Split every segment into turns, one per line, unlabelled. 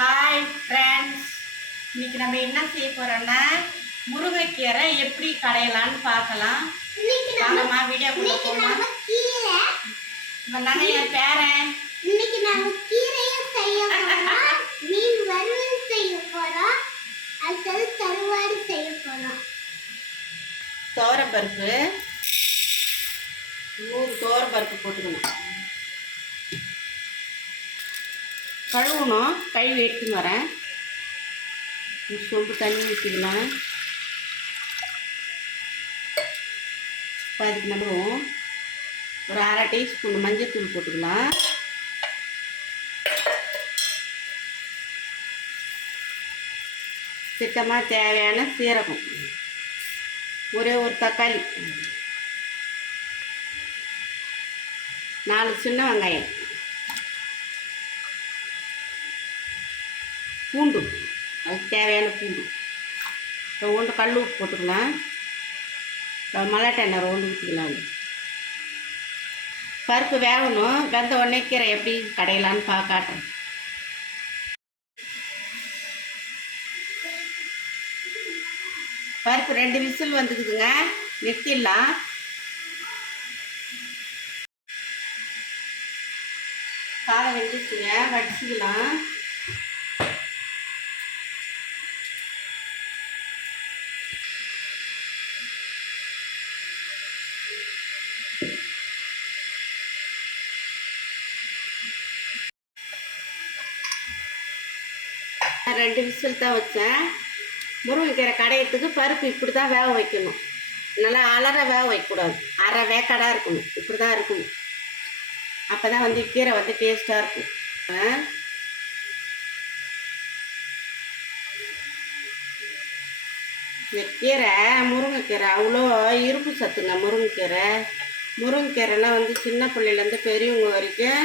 Hi friends இன்னைக்கு நம்ம என்ன செய்ய போறோம்னா முருங்கைக்கீரை எப்படி கடையலான்னு பார்க்கலாம். வாங்கம்மா
இன்னைக்கு
போகலாம் இவன் தானே என் பேரன்
இன்னைக்கு நம்ம கீரையும் செய்ய போறோம் மீன் வறுவல் செய்ய போறோம். அடுத்தது கருவாடு செய்ய போறோம்.
தோரப்பருப்பு நூறு தோரப்பருப்பு போட்டுக்கணும். கழுவணும். கை வெட்டி வரேன். ஒரு சொம்பு தண்ணி ஊற்றிக்கலாம் இப்போ அதுக்கு நம்ம ஒரு அரை டீஸ்பூன் மஞ்சத்தூள் போட்டுக்கலாம். சித்தமாக தேவையான சீரகம். ஒரே ஒரு தக்காளி. நாலு சின்ன வெங்காயம். பூண்டு. அதுக்கு தேவையான பூண்டு. ஒன்று கல் உப்பு போட்டுக்கலாம். மல்லாட்டை எண்ணெய் ரெண்டு ஊற்றிக்கலாம் பருப்பு வேகணும். வெந்த உடனே கீரை எப்படி கடையலான்னு பா காட்டுறேன். பருப்பு ரெண்டு விசில் வந்துக்குதுங்க. நிறுத்திடலாம். காரம் வெந்துச்சுங்க வடிச்சுக்கலாம் நான் ரெண்டு விசில் தான் வச்சேன். முருங்கைக்கீரை கடையத்துக்கு பருப்பு இப்படி தான் வேக வைக்கணும். நல்லா அலற வேக வைக்கக்கூடாது. அரை வேக்காடாக இருக்கணும். இப்படி தான் இருக்கணும். அப்போ தான் வந்து கீரை வந்து டேஸ்ட்டாக இருக்கும். இந்த கீரை முருங்கைக்கீரை அவ்வளோ இருப்பு சத்துங்க முருங்கைக்கீரை. முருங்கைக்கீரைலாம் வந்து சின்ன பிள்ளையிலேருந்து பெரியவங்க வரைக்கும்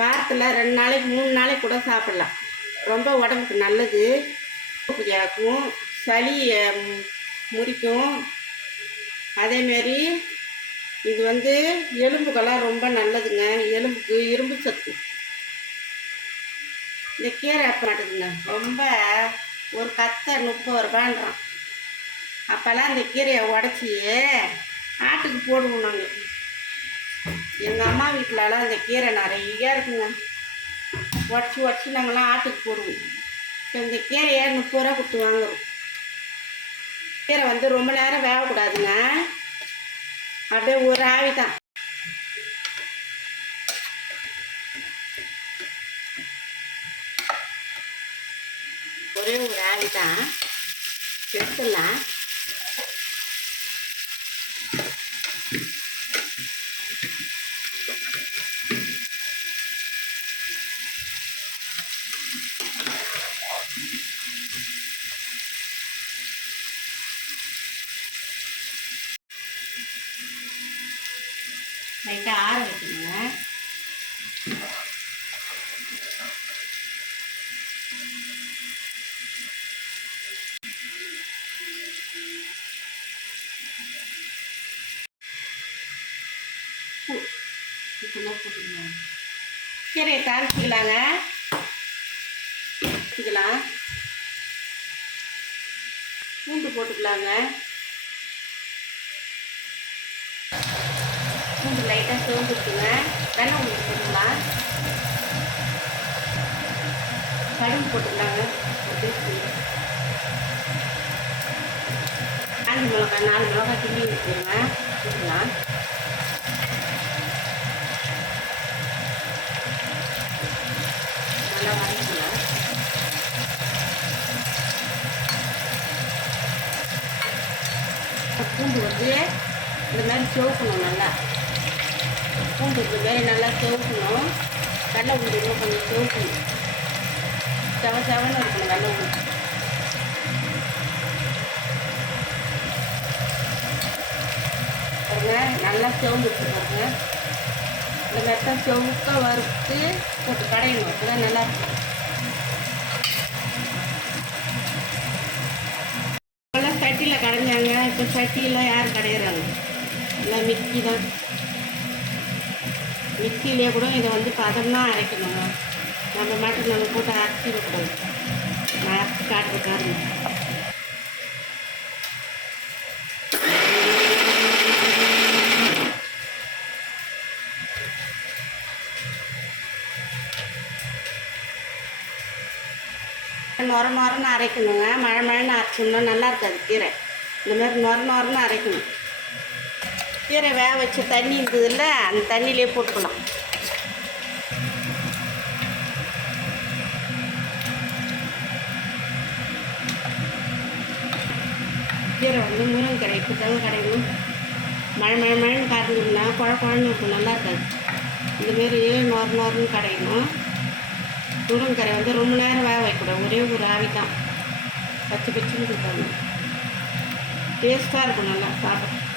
வாரத்தில் ரெண்டு நாளைக்கு மூணு நாளைக்கு கூட சாப்பிட்லாம். ரொம்ப உடம்புக்கு நல்லது. ஆக்கும் சளி முறிக்கும். அதேமாரி இது வந்து எலும்புக்கெல்லாம் ரொம்ப நல்லதுங்க. எலும்புக்கு இரும்பு சத்து. இந்த கீரை அப்போ மாட்டுதுங்க. ரொம்ப ஒரு கத்தை முப்பது ரூபான்றான். அப்போல்லாம் இந்த கீரையை உடச்சி ஆட்டுக்கு போடுவோம் நாங்கள் எங்கள் அம்மா வீட்டிலலாம் இந்த கீரை நிறைய இருக்குங்க. உடச்சி உடச்சி நாங்கள்லாம் ஆட்டுக்கு போடுவோம். கொஞ்சம் இந்த கீரையை முப்பது ரூபா கொடுத்து வாங்குறோம். கீரை வந்து ரொம்ப நேரம் வேகக்கூடாதுங்க. அப்படியே ஒரு ஆவி தான். ஒரே ஒரு ஆவி தான். எடுத்துடலாம் லைட்டாக ஆற வைக்கணுங்க. உப்பு. உப்புலாம் போட்டுக்கலாம் கீரையை தாளிச்சிக்கலாங்க. வச்சுக்கலாம் பூண்டு போட்டுக்கலாங்க. கொஞ்சம் லைட்டாக சிவந்துருக்குங்க வெண்ணெய் உங்களுக்கு போட்டுக்கலாம் கடுகு போட்டுக்கலாங்க நாலு டீஸ்பூன் மிளகா நாலு மிளகா கிள்ளி வச்சுருங்க போட்டுக்கலாம் நல்லா வதக்கலாம் பூண்டு வந்து இந்த மாதிரி சோக்கணும் நல்லா. பூண்டு இந்த நல்லா சிவக்கணும் கடலை உண்டு இன்னும் கொஞ்சம் சிவக்கணும் செவ செவன்னு இருக்கணும் கடலை உண்டு பாருங்க நல்லா சிவந்துச்சு பாருங்க இந்த மெத்த செவுக்க வறுத்து போட்டு கடையணும் அப்போ தான் நல்லா இருக்கும் இப்போல்லாம் சட்டியில் கடைஞ்சாங்க இப்போ சட்டியெல்லாம் யார் கடையிறாங்க எல்லாம் மிக்கி தான் மிக்சியிலே கூட இதை வந்து பதம்லாம் அரைக்கணுங்க. நம்ம மட்டும் நம்ம போட்டு அரைச்சி நான் அரைச்சி காட்டுறேன் பாருங்க. நொர நொரன்னு அரைக்கணுங்க. மழை மழைன்னு அரைச்சோம்னா நல்லா இருக்காது கீரை. இந்த மாதிரி நொர நொரன்னு அரைக்கணும். கீரை வேக வச்ச தண்ணி இருந்ததில்ல அந்த தண்ணியிலே போட்டுக்கலாம். கீரை வந்து முருங்கீரை இப்போ தாங்க கிடைக்கணும் மழை மழை மழைன்னு காட்டுனீங்கன்னா குழ குழன்னு இருக்கும். நல்லா இருக்காது. இந்தமாரி நொர நொரன்னு கடையணும் முருங்கரை வந்து ரொம்ப நேரம் வேக வைக்கக்கூடாது. ஒரே ஒரு ஆவி தான். பச்சை பச்சைன்னு கொடுத்தாங்க டேஸ்ட்டாக இருக்கும் நல்லா
சாப்பிட்றேன்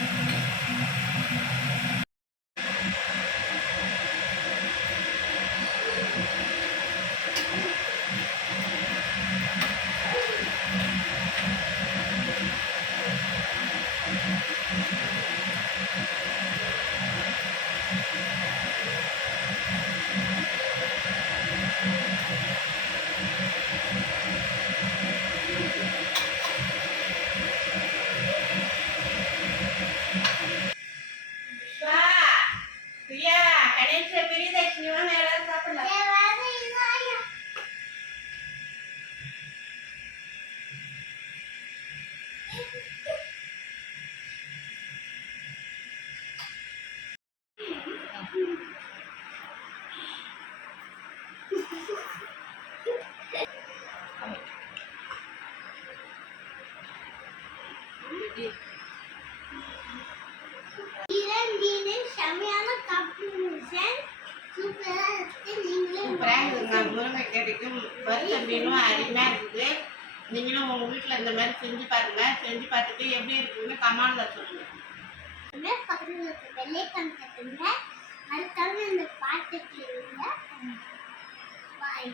செம்மையான கப்பு கிடைக்கும் மீனும் அருமையாக இருக்குது. நீங்களும் உங்கள் வீட்டில் இந்த மாதிரி செஞ்சு பாருங்கள் செஞ்சு பார்த்துட்டு எப்படி இருக்குன்னு கமாண்டில் சொல்லுங்கள்
மறக்காம இந்த பாட்டு கேளுங்க. பாய்